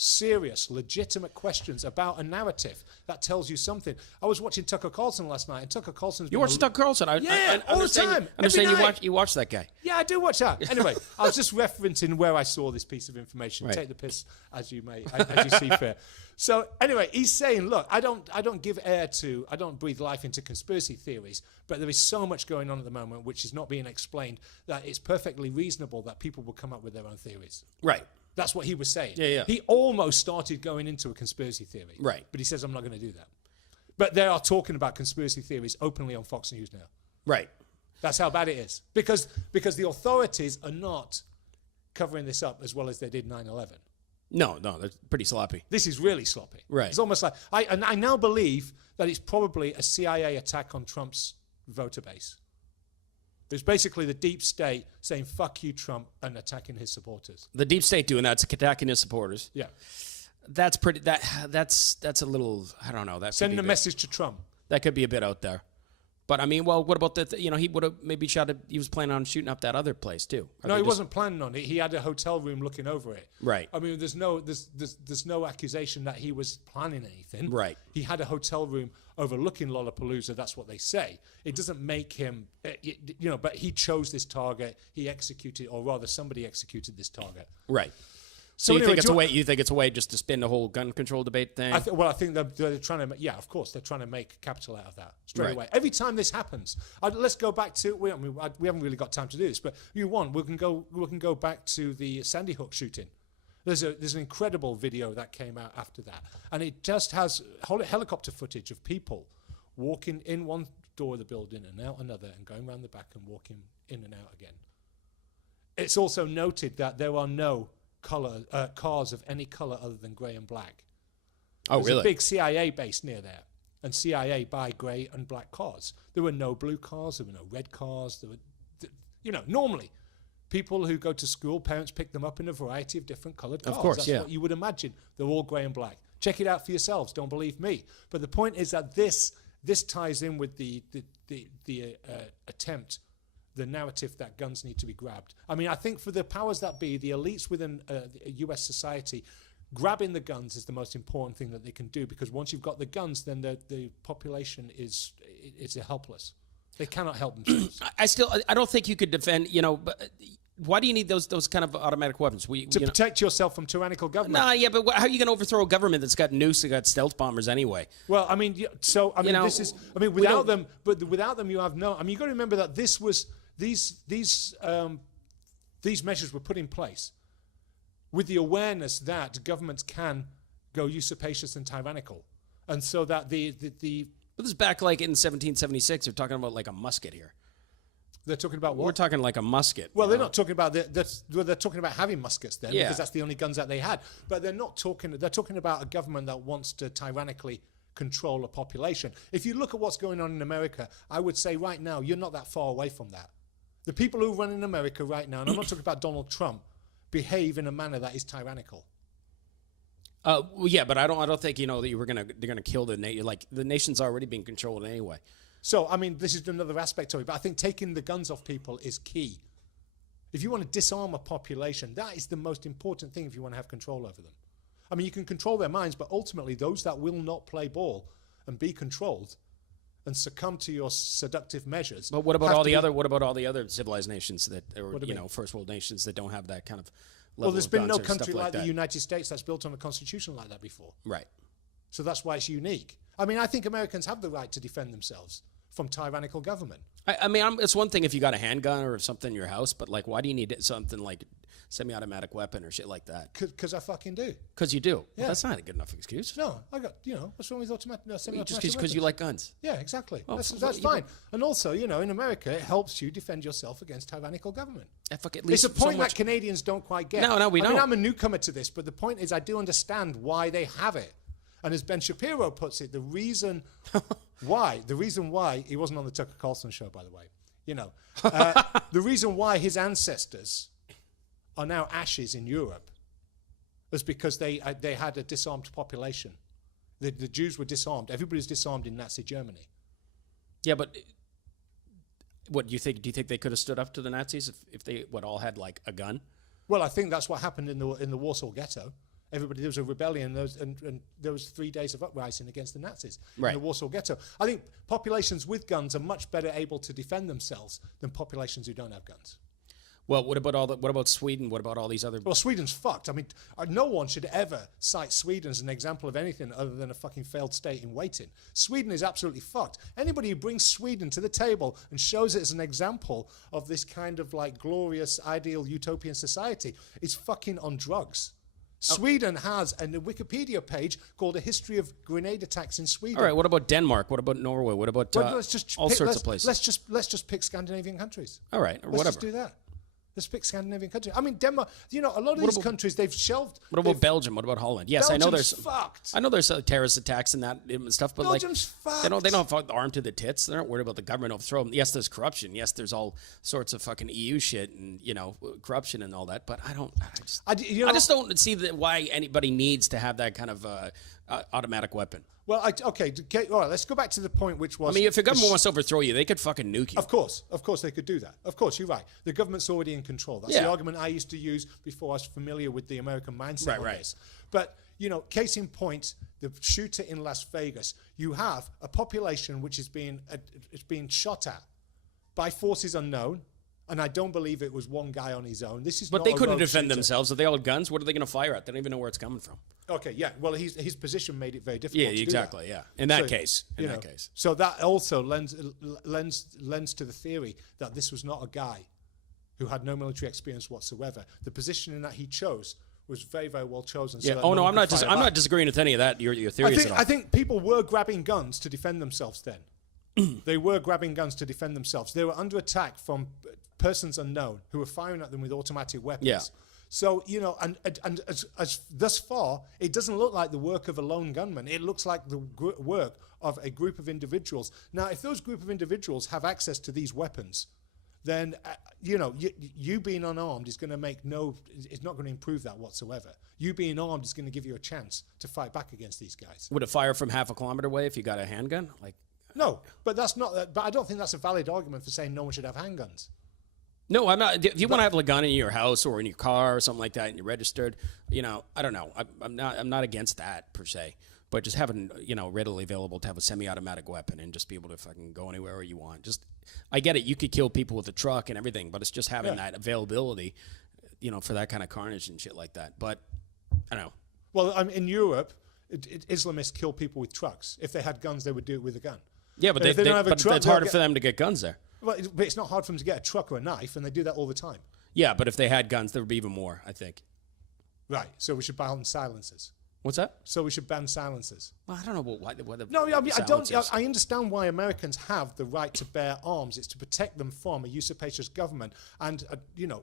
serious, legitimate questions about a narrative, that tells you something. I was watching Tucker Carlson last night, and Tucker Carlson's You watch Tucker Carlson? Yeah, all the time. I understand every night. you watch that guy. Yeah, I do watch that. Anyway, I was just referencing where I saw this piece of information. Right. Take the piss as you may, as you see fit. So anyway, he's saying, look, I don't breathe life into conspiracy theories, but there is so much going on at the moment which is not being explained that it's perfectly reasonable that people will come up with their own theories. Right. That's what he was saying. Yeah. He almost started going into a conspiracy theory. Right. But he says, I'm not going to do that. But they are talking about conspiracy theories openly on Fox News now. Right. That's how bad it is. Because the authorities are not covering this up as well as they did 9/11. No, that's pretty sloppy. This is really sloppy. Right. It's almost like I now believe that it's probably a CIA attack on Trump's voter base. It's basically the deep state saying "fuck you, Trump" and attacking his supporters. The deep state doing that's attacking his supporters. Yeah. That's pretty. That's a little. I don't know. That Sending a message to Trump. That could be a bit out there. But I mean, well, what about he would have maybe he was planning on shooting up that other place too. No, he wasn't planning on it. He had a hotel room looking over it. Right. I mean, there's no accusation that he was planning anything. Right. He had a hotel room overlooking Lollapalooza. That's what they say. It doesn't make him, but he chose this target. He executed, or rather, somebody executed this target. Right. So you anyway, think it's a way just to spin the whole gun control debate thing? I think they're trying to. Yeah, of course, they're trying to make capital out of that straight away. Every time this happens, let's go back to. We haven't really got time to do this, but we can go back to the Sandy Hook shooting. There's an incredible video that came out after that, and it just has helicopter footage of people walking in one door of the building and out another, and going around the back and walking in and out again. It's also noted that there are no cars of any color other than grey and black. Oh, There's really? a big CIA base near there, and CIA buy grey and black cars. There were no blue cars. There were no red cars. There were, normally, people who go to school, parents pick them up in a variety of different coloured cars. Of course, That's yeah. what you would imagine. They're all grey and black. Check it out for yourselves. Don't believe me. But the point is that this ties in with the attempt. The narrative that guns need to be grabbed. I mean, I think for the powers that be, the elites within U.S. society, grabbing the guns is the most important thing that they can do, because once you've got the guns, then the population is helpless. They cannot help themselves. I don't think you could defend. But why do you need those kind of automatic weapons? To protect yourself from tyrannical government. Nah, yeah, but how are you going to overthrow a government that's got nukes, that got stealth bombers anyway? Well, I mean, this is. I mean, without them, you have no. I mean, you got to remember that this was. These measures were put in place with the awareness that governments can go usurpacious and tyrannical, and so that the But this is back like in 1776. They're talking about like a musket here. They're talking about what? We're talking like a musket. Well, they're not talking about they're talking about having muskets then, Yeah. because that's the only guns that they had. But they're not talking. They're talking about a government that wants to tyrannically control a population. If you look at what's going on in America, I would say right now you're not that far away from that. The people who run in America right now, and I'm not talking about Donald Trump, behave in a manner that is tyrannical. Well, yeah, but I don't think that they're gonna kill the nation. Like the nation's already being controlled anyway. So I mean, this is another aspect of it. But I think taking the guns off people is key. If you want to disarm a population, that is the most important thing if you want to have control over them. I mean, you can control their minds, but ultimately, those that will not play ball and be controlled and succumb to your seductive measures. But what about all the other civilized nations that, or first world nations that don't have that kind of level? Well, there's of been no guns or stuff country like the that. United States that's built on a constitution like that before. Right. So that's why it's unique. I mean, I think Americans have the right to defend themselves from tyrannical government. I mean, it's one thing if you got a handgun or something in your house, but like, why do you need something like semi-automatic weapon or shit like that? Because I fucking do. Because you do. Yeah. Well, that's not a good enough excuse. No, I got, what's wrong with semi-automatic Just weapons? because you like guns. Yeah, exactly. Well, That's fine. And also, in America, it helps you defend yourself against tyrannical government. It's a point that Canadians don't quite get. No, we don't. I mean, I'm a newcomer to this, but the point is I do understand why they have it. And as Ben Shapiro puts it, the reason why, he wasn't on the Tucker Carlson show, by the way, the reason why his ancestors are now ashes in Europe is because they had a disarmed population. The Jews were disarmed. Everybody's disarmed in Nazi Germany. Yeah, but what do you think? Do you think they could have stood up to the Nazis if they all had like a gun? Well, I think that's what happened in the Warsaw Ghetto. There was a rebellion, and there was 3 days of uprising against the Nazis in the Warsaw Ghetto. I think populations with guns are much better able to defend themselves than populations who don't have guns. Well, what about Sweden? What about all these other? Well, Sweden's fucked. I mean, no one should ever cite Sweden as an example of anything other than a fucking failed state in waiting. Sweden is absolutely fucked. Anybody who brings Sweden to the table and shows it as an example of this kind of like glorious, ideal, utopian society is fucking on drugs. Sweden has a Wikipedia page called A History of Grenade Attacks in Sweden. All right, what about Denmark? What about Norway? What about all sorts of places? Let's just pick Scandinavian countries. All right, or Let's whatever. just do that. Let's pick Scandinavian countries. I mean, Denmark. You know, a lot of these countries they've shelved. What about Belgium? What about Holland? Yes, Belgium's fucked. I know there's terrorist attacks and that stuff, but Belgium's fucked. they don't have armed to the tits. They're not worried about the government overthrow them. Yes, there's corruption. Yes, there's all sorts of fucking EU shit and corruption and all that. But I just don't see why anybody needs to have that kind of automatic weapon. Well, okay, all right, let's go back to the point, which was... I mean, if the government wants to overthrow you, they could fucking nuke you. Of course they could do that. Of course, you're right. The government's already in control. That's the argument I used to use before I was familiar with the American mindset on this. But, case in point, the shooter in Las Vegas, you have a population which is being shot at by forces unknown. And I don't believe it was one guy on his own. But they couldn't defend themselves. If they all had guns, what are they going to fire at? They don't even know where it's coming from. Okay, yeah. Well, his position made it very difficult. Yeah, exactly. Yeah. In that case. So that also lends to the theory that this was not a guy who had no military experience whatsoever. The positioning that he chose was very, very well chosen. Yeah. So I'm not disagreeing with any of that. Your theories at all. I think people were grabbing guns to defend themselves then. They were grabbing guns to defend themselves. They were under attack from persons unknown who were firing at them with automatic weapons. Yeah. So, and as thus far, it doesn't look like the work of a lone gunman. It looks like the work of a group of individuals. Now, if those group of individuals have access to these weapons, then, you being unarmed is going to it's not going to improve that whatsoever. You being armed is going to give you a chance to fight back against these guys. Would it fire from half a kilometer away if you got a handgun? No, but that's not. But I don't think that's a valid argument for saying no one should have handguns. No, I'm not. If you want to have a gun in your house or in your car or something like that, and you're registered, I don't know. I'm not against that per se, but just having readily available to have a semi-automatic weapon and just be able to fucking go anywhere you want. I get it. You could kill people with a truck and everything, but it's just having that availability, for that kind of carnage and shit like that. But I don't know. Well, in Europe, Islamists kill people with trucks. If they had guns, they would do it with a gun. Yeah, but it's harder for them to get guns there. Well, but it's not hard for them to get a truck or a knife, and they do that all the time. Yeah, but if they had guns, there would be even more, I think. Right, so we should ban silencers. What's that? So we should ban silencers. Well, I don't know what the No, I mean, I understand why Americans have the right to bear arms. It's to protect them from a usurpacious government. And,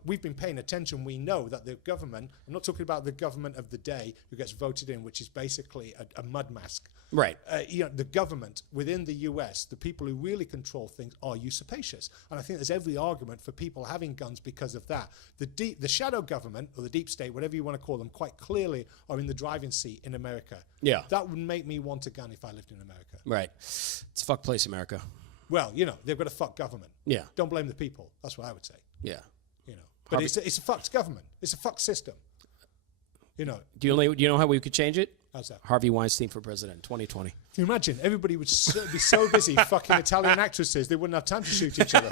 we've been paying attention. We know that the government, I'm not talking about the government of the day who gets voted in, which is basically a mud mask. Right. The government within the US, the people who really control things are usurpacious. And I think there's every argument for people having guns because of that. The shadow government, or the deep state, whatever you want to call them, quite clearly are in the driving seat in America. Yeah. That would make me want a gun if I lived in America. Right. It's a fuck place, America. Well, they've got a fuck government. Yeah. Don't blame the people. That's what I would say. Yeah. But it's a fucked government. It's a fucked system. Do you know how we could change it? How's that? Harvey Weinstein for president, 2020. Can you imagine? Everybody would be so busy fucking Italian actresses, they wouldn't have time to shoot each other.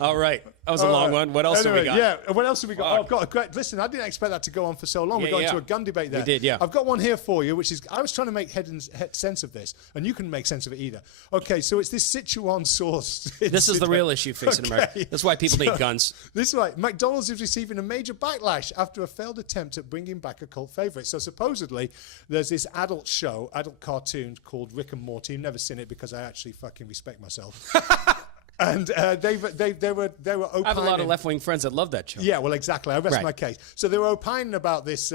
All right. That was a long one. What else have we got? Yeah, what else have we got? Fuck. Oh, I've got a great... Listen, I didn't expect that to go on for so long. We got into a gun debate there. We did, yeah. I've got one here for you, which is... I was trying to make head sense of this, and you couldn't make sense of it either. Okay, so it's this Szechuan sauce. This is the real issue facing America. That's why people need guns. This is right. McDonald's is receiving a major backlash after a failed attempt at bringing back a cult favorite. So supposedly, there's this adult cartoon called Rick and Morty. I've never seen it because I actually fucking respect myself. And they were opining. I have a lot of left-wing friends that love that show. Yeah, well, exactly. I rest my case. So they were opining about this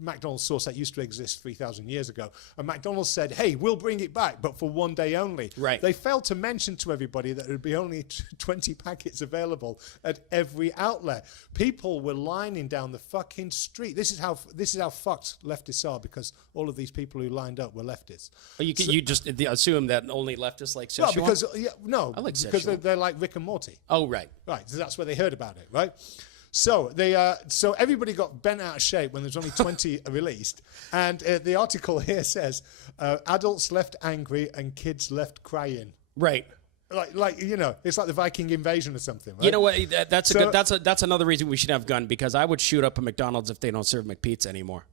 McDonald's sauce that used to exist 3,000 years ago. And McDonald's said, hey, we'll bring it back, but for one day only. Right. They failed to mention to everybody that there would be only 20 packets available at every outlet. People were lining down the fucking street. This is how fucked leftists are, because all of these people who lined up were leftists. You just assume that only leftists like Szechuan? No, I like because they're like Rick and Morty. Oh, right. Right, so that's where they heard about it, right? So so everybody got bent out of shape when there's only 20 released. And the article here says, adults left angry and kids left crying. Right. It's like the Viking invasion or something, right? You know what? That's another reason we should have gun, because I would shoot up a McDonald's if they don't serve McPizza anymore.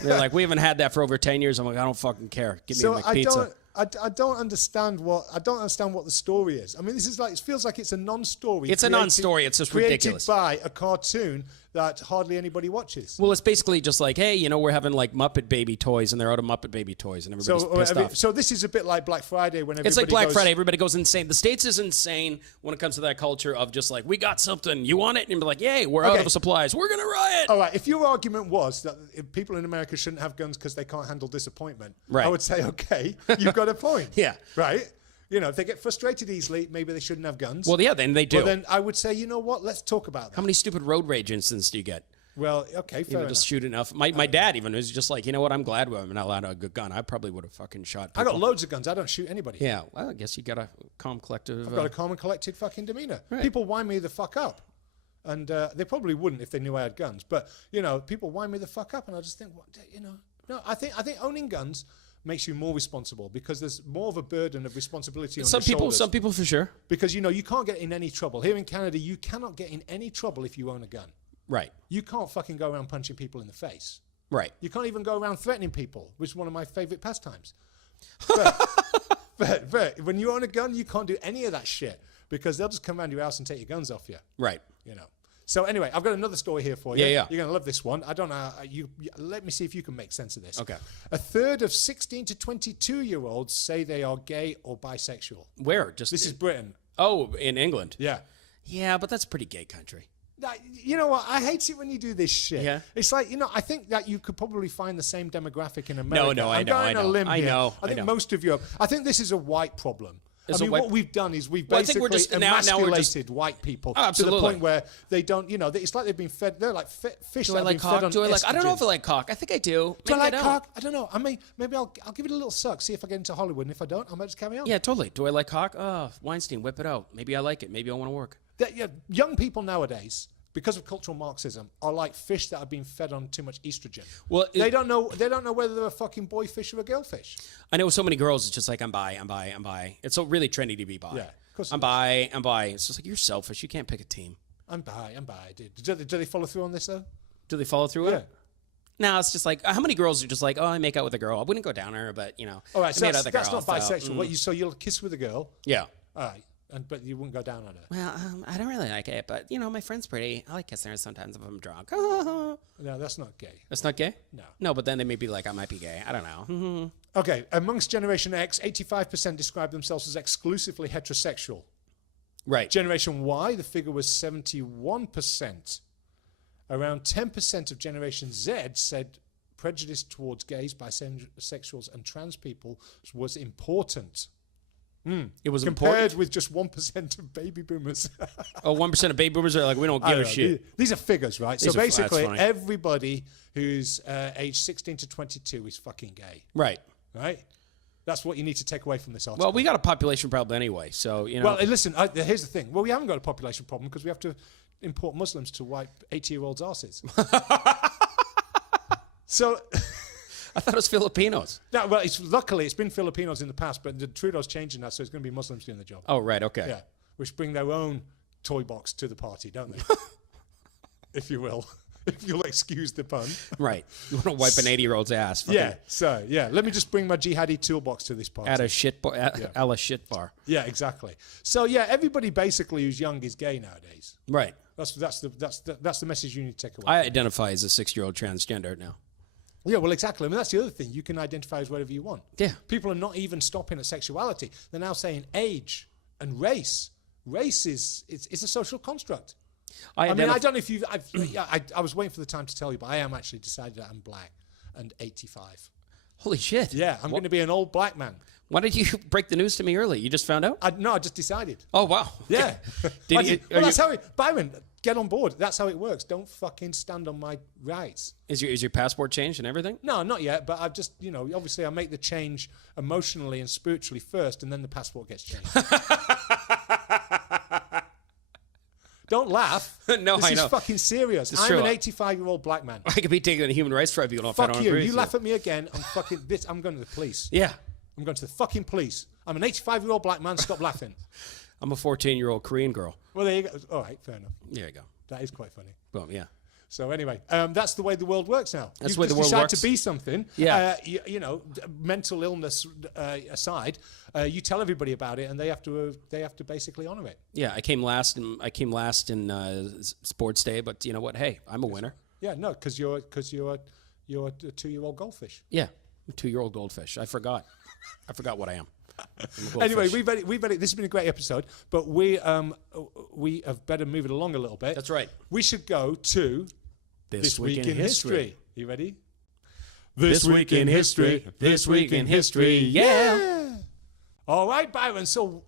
They're like, we haven't had that for over 10 years. I'm like, I don't fucking care. Give me a McPizza. I don't understand what the story is. I mean, it feels like it's a non-story. It's a non-story. It's just ridiculous. Created by a cartoon that hardly anybody watches. Well, it's basically just like, hey, you know, we're having like Muppet Baby toys, and they're out of Muppet Baby toys, and everybody's pissed off. So this is a bit like Black Friday when everybody It's like Black goes, Friday. Everybody goes insane. The States is insane when it comes to that culture of just like, we got something. You want it? And you're like, yay, we're out of supplies. We're going to riot. All right, if your argument was that if people in America shouldn't have guns because they can't handle disappointment, Right. I would say, okay, you've got a point. Yeah. Right? You know, if they get frustrated easily, maybe they shouldn't have guns. Well, yeah, then they do. Well, then I would say, you know what? Let's talk about that. How many stupid road rage incidents do you get? Well, okay, fair enough. Just shoot enough. My dad even was just like, you know what? I'm glad I'm not allowed a good gun. I probably would have fucking shot people. I got loads of guns. I don't shoot anybody. Yeah, well, I guess you got a calm, collective. I've got a calm and collected fucking demeanor. Right. People wind me the fuck up. And they probably wouldn't if they knew I had guns. But, you know, people wind me the fuck up. And I just think, what, you know, no, I think owning guns makes you more responsible because there's more of a burden of responsibility on your shoulders. Some people for sure. Because, you know, you can't get in any trouble. Here in Canada, you cannot get in any trouble if you own a gun. Right. You can't fucking go around punching people in the face. Right. You can't even go around threatening people, which is one of my favorite pastimes. But when you own a gun, you can't do any of that shit because they'll just come around your house and take your guns off you. Right. You know. So anyway, I've got another story here for you. Yeah. You're going to love this one. I don't know. Let me see if you can make sense of this. Okay. A third of 16 to 22-year-olds say they are gay or bisexual. Where? Just This is Britain. Oh, in England. Yeah. Yeah, but that's a pretty gay country. You know what? I hate it when you do this shit. Yeah. It's like, you know, I think that you could probably find the same demographic in America. No, I'm going on a limb here. I think know. most of Europe. I think this is a white problem. What we've done is we've Well, I think basically we're just- now we're just- emasculated white people Oh, to absolutely. the point where they don't, you know, it's like they've been fed, they're like fish Do that I have like been fed cock? on Do I like? I don't know if I estrogen. like cock. I think I do. Do I Maybe like don't. cock? I don't know. I mean, maybe I'll give it a little suck, see if I get into Hollywood, and if I don't, I might just carry on. Yeah, totally. Do I like cock? Oh, Weinstein, whip it out. Maybe I like it. Maybe I want to work. Young people nowadays, because of cultural Marxism, are like fish that have been fed on too much estrogen. Well, they don't know whether they're a fucking boy fish or a girl fish. I know so many girls. It's just like I'm bi. It's so really trendy to be bi. Yeah, of course I'm bi. It's just like you're selfish. You can't pick a team. I'm bi, dude. Do they follow through on this though? Do they follow through Yeah. it? No, it's just like how many girls are just like, oh, I make out with a girl. I wouldn't go down her, but you know. All right, I so made out that's with not a girl, bisexual. So you'll kiss with a girl. Yeah. All right, but you wouldn't go down on her. Well, I don't really like it, but you know, my friend's pretty. I like kissing her sometimes if I'm drunk. No, that's not gay. That's not gay? No. No, but then they may be like, I might be gay. I don't know. Okay, amongst Generation X, 85% describe themselves as exclusively heterosexual. Right. Generation Y, the figure was 71%. Around 10% of Generation Z said prejudice towards gays, bisexuals, and trans people was important. It was Compared important. with just 1% of baby boomers. Oh, 1% of baby boomers are like, we don't I give don't a know. shit. These are figures, right? These So are- that's basically, funny. everybody who's aged 16 to 22 is fucking gay, Right. right? That's what you need to take away from this article. Well, we got a population problem anyway, so you know. Well, listen, here's the thing. Well, we haven't got a population problem because we have to import Muslims to wipe 80-year-olds' asses. So, I thought it was Filipinos. no, well, luckily it's been Filipinos in the past, but the Trudeau's changing that, so it's going to be Muslims doing the job. Oh, right. Okay. Yeah, which bring their own toy box to the party, don't they? If you will. If you'll excuse the pun. Right. You want to wipe an 80-year-old's ass? Fucking Yeah, so, yeah. Let me just bring my jihadi toolbox to this party. At a shit bar. At a shit bar. Yeah, exactly. So, yeah, everybody basically who's young is gay nowadays. Right. That's the message you need to take away. I identify as a 6-year-old transgender now. Yeah, well, exactly. I mean, that's the other thing. You can identify as whatever you want. Yeah. People are not even stopping at sexuality. They're now saying age and race. Race it's a social construct. I mean, I don't know if you've... I was waiting for the time to tell you, but I am actually decided that I'm black and 85. Holy shit. Yeah, I'm going to be an old black man. Why did you break the news to me early? You just found out? I just decided. Oh, wow. Yeah. Did That's how Byron, get on board. That's how it works. Don't fucking stand on my rights. Is your passport changed and everything? No, not yet, but I've just, obviously I make the change emotionally and spiritually first, and then the passport gets changed. Don't laugh. No, this I is know. fucking serious. It's I'm true. an 85-year-old black man. I could be taken to the Human Rights Tribunal if I Fuck don't you. agree. You so- laugh at me again. I'm going to the police. Yeah. I'm going to the fucking police. I'm an 85-year-old black man. Stop laughing. I'm a 14-year-old Korean girl. Well, there you go. All right, fair enough. There you go. That is quite funny. Boom, yeah. So anyway, that's the way the world works now. That's You the way the just world decide works. to be something. Yeah. You know, mental illness aside, you tell everybody about it, and they have to basically honor it. Yeah, I came last in sports day, but you know what? Hey, I'm a winner. Yeah, no, because you're a 2-year-old goldfish. Yeah, I'm a 2-year-old goldfish. I forgot what I am. I'm a Anyway, goldfish. we've this has been a great episode, but we have better move it along a little bit. That's right. We should go to This Week in History. You ready? This week in history. This week in history. Yeah. All right, Byron. So,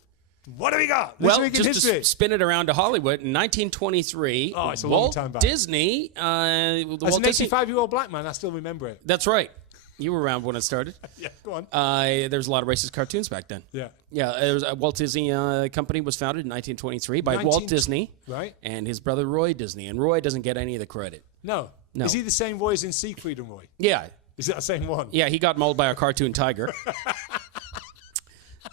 what do we got? This Well, week in just history. to spin it around to Hollywood, in 1923, Oh, it's a long Walt time back. Disney. As Walt an Disney. 85-year-old black man, I still remember it. That's right. You were around when it started. Yeah, go on. There was a lot of racist cartoons back then. Yeah. Yeah, there was a Walt Disney Company was founded in 1923 by Walt Disney right. and his brother Roy Disney. And Roy doesn't get any of the credit. No. Is he the same Roy as in Siegfried and Roy? Yeah. Is that the same one? Yeah, he got mauled by a cartoon tiger.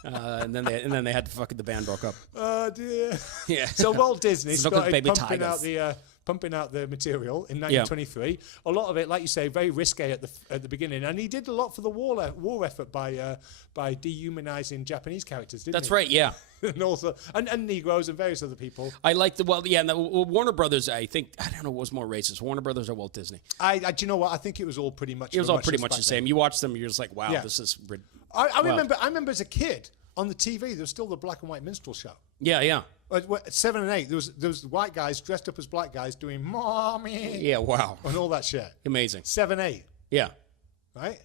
And then they had to fucking the band broke up. Oh, dear. Yeah. So Walt Disney So look at started baby pumping out the material in 1923. A lot of it, like you say, very risque at the beginning, and he did a lot for the war effort by dehumanizing Japanese characters. Didn't That's he? right. Yeah. And also and Negroes and various other people. I like Warner Brothers. I don't know what was more racist, Warner Brothers or Walt Disney. Do you know what? I think it was all pretty much. It was all pretty much the same. You watch them, you're just like, wow, Yeah. this is. I remember as a kid on the TV, there was still the black and white minstrel show. Yeah. At 7 and 8, there was white guys dressed up as black guys doing "mommy" Yeah. Wow. and all that shit. Amazing. 7, 8, Yeah. right?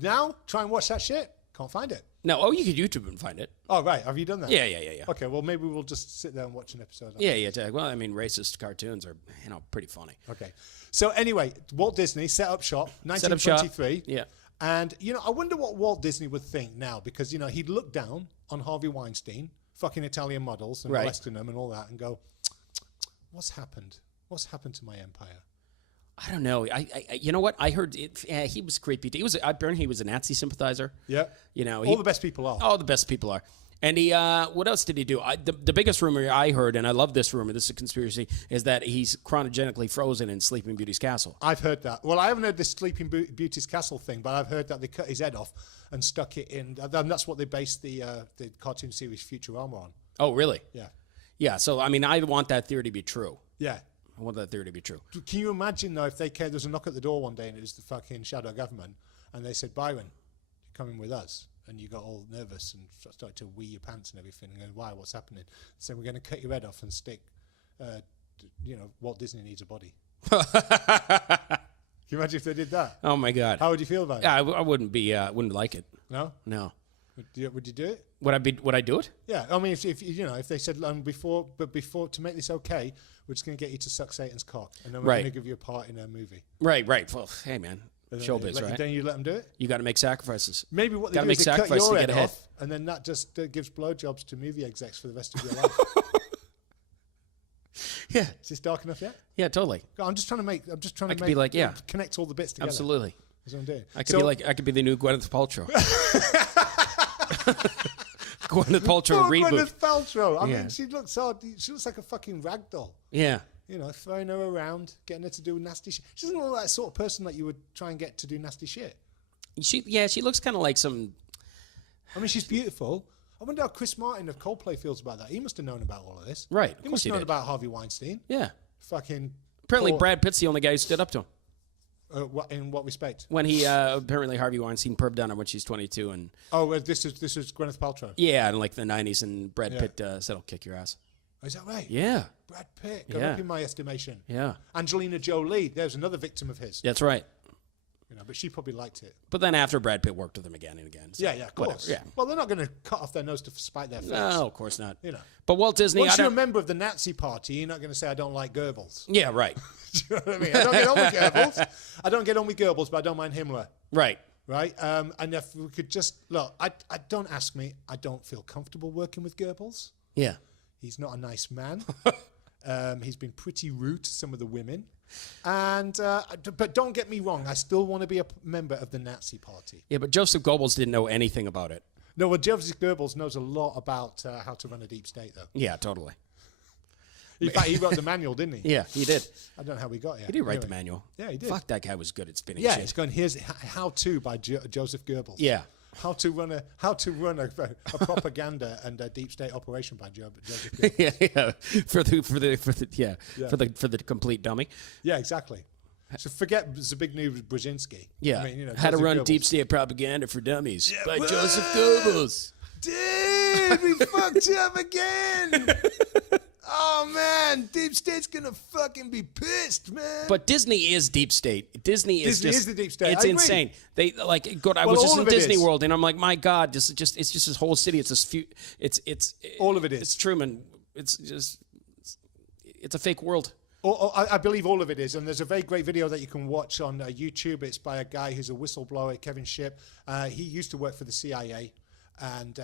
Now try and watch that shit. Can't find it. No. Oh, you could YouTube and find it. Oh right, have you done that? Yeah. Okay, well maybe we'll just sit there and watch an episode. Yeah. Well, I mean, racist cartoons are pretty funny. Okay. So anyway, Walt Disney set up shop, Set up shop. 1923. Yeah. And I wonder what Walt Disney would think now, because he'd look down on Harvey Weinstein, fucking Italian models and Right. molesting them and all that, and go, "What's happened? What's happened to my empire?" I don't know. I you know what? I heard he was creepy. Apparently he was a Nazi sympathizer. Yeah. All the best people are. Oh, the best people are. And he, what else did he do? The biggest rumor I heard, and I love this rumor, this is a conspiracy, is that he's cryogenically frozen in Sleeping Beauty's castle. I've heard that. Well, I haven't heard this Sleeping Beauty's castle thing, but I've heard that they cut his head off and stuck it in. And that's what they based the cartoon series Futurama on. Oh, really? Yeah. Yeah. So, I mean, I want that theory to be true. Yeah. I want that theory to be true. Can you imagine, though, if they came, there was a knock at the door one day and it was the fucking shadow government, and they said, "Byron, you're coming with us." And you got all nervous and started to wee your pants and everything, and going, "Why? What's happening?" So we're going to cut your head off and stick, Walt Disney needs a body. Can you imagine if they did that? Oh my God. How would you feel about it? Yeah, I wouldn't be, wouldn't like it. No? No. Would you do it? Would I do it? Yeah, I mean, if they said before to make this okay, we're just going to get you to suck Satan's cock, and then we're Right. going to give you a part in a movie. Right. Well, hey man, showbiz, right? Then you let them do it. You got to make sacrifices. Maybe what they Gotta do make is they cut sacrifices your to head get ahead. off, and then that just gives blowjobs to movie execs for the rest of your life. Yeah. Is this dark enough yet? Yeah, totally. I'm just trying to make. could be like, yeah. connect all the bits together. Absolutely. That's what I'm doing. I could be the new Gwyneth Paltrow. Gwyneth Paltrow reboot. Gwyneth Paltrow. I Yeah. mean, she looks like a fucking rag doll. Yeah. Throwing her around, getting her to do nasty shit. She doesn't look like that sort of person that you would try and get to do nasty shit. She looks kind of like some. I mean, she's beautiful. I wonder how Chris Martin of Coldplay feels about that. He must have known about all of this. Right, of He course must he have known did. about Harvey Weinstein. Yeah. Fucking. Apparently, poor- Brad Pitt's the only guy who stood up to him. In what respect? When he apparently Harvey Weinstein perved on her when she's 22, and This is Gwyneth Paltrow. yeah, in like the 90s, and Brad Yeah. Pitt said, "I'll kick your ass." Oh, is that right? Yeah. Brad Pitt, got Yeah. up in my estimation. Yeah. Angelina Jolie, there's another victim of his. That's right. But she probably liked it. But then after Brad Pitt worked with him again and again. So Yeah, of course. whatever, yeah. Well, they're not going to cut off their nose to spite their face. No, of course not. But But Walt Disney, once you're a member of the Nazi party, you're not going to say, "I don't like Goebbels." yeah, right. Do you know what I mean? I don't get on with Goebbels. I don't get on with Goebbels, but I don't mind Himmler. Right. Right? And if we could just look, I don't ask me. I don't feel comfortable working with Goebbels. Yeah. He's not a nice man. He's been pretty rude to some of the women. But don't get me wrong. I still want to be a member of the Nazi party. Yeah, but Joseph Goebbels didn't know anything about it. No, well, Joseph Goebbels knows a lot about how to run a deep state, though. Yeah, totally. In fact, he wrote the manual, didn't he? Yeah, he did. I don't know how we got here. He did write the Anyway. manual. Yeah, he did. Fuck, that guy was good at spinning Yeah, shit. it's going. Here's How To by Joseph Goebbels. Yeah. How to run a propaganda and a deep state operation by Joseph Goebbels. yeah. For the complete dummy. Yeah, exactly. So forget Zbigniew Brzezinski. Yeah. I mean, How to Joseph run Goebbels. deep state propaganda for dummies by Joseph Goebbels. Dude, we fucked up again. Oh man, deep state's gonna fucking be pissed, man. But Disney is deep state. Disney is the deep state. It's I agree. insane. They like go. I Well, was just all in of it Disney is. World, and I'm like, my God, it's just this whole city. It's this few. It's All of it is. It's Truman. It's a fake world. I believe all of it is, and there's a very great video that you can watch on YouTube. It's by a guy who's a whistleblower, Kevin Shipp. He used to work for the CIA, and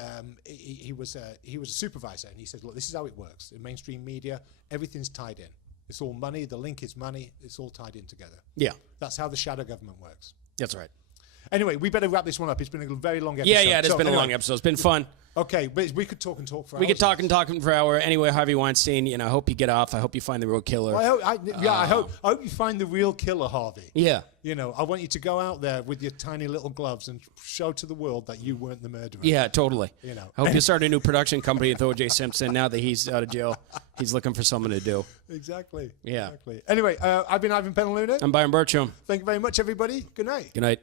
he was a supervisor. And he said, "Look, this is how it works. In mainstream media, everything's tied in. It's all money. The link is money. It's all tied in together. Yeah, That's how the shadow government works." that's right. Anyway, we better wrap this one up. It's been a very long episode. Yeah, it has So, been a anyway, long episode. It's been fun. Okay, but we could talk and talk for hours. We could talk and talk for an hour. Anyway, Harvey Weinstein, I hope you get off. I hope you find the real killer. Well, I hope you find the real killer, Harvey. Yeah. I want you to go out there with your tiny little gloves and show to the world that you weren't the murderer. Yeah, totally. You know. I hope you start a new production company with O.J. Simpson. Now that he's out of jail, he's looking for something to do. Exactly. Yeah. Exactly. Anyway, I've been Ivan Penaluna. I'm Byron Bertram. Thank you very much, everybody. Good night. Good night.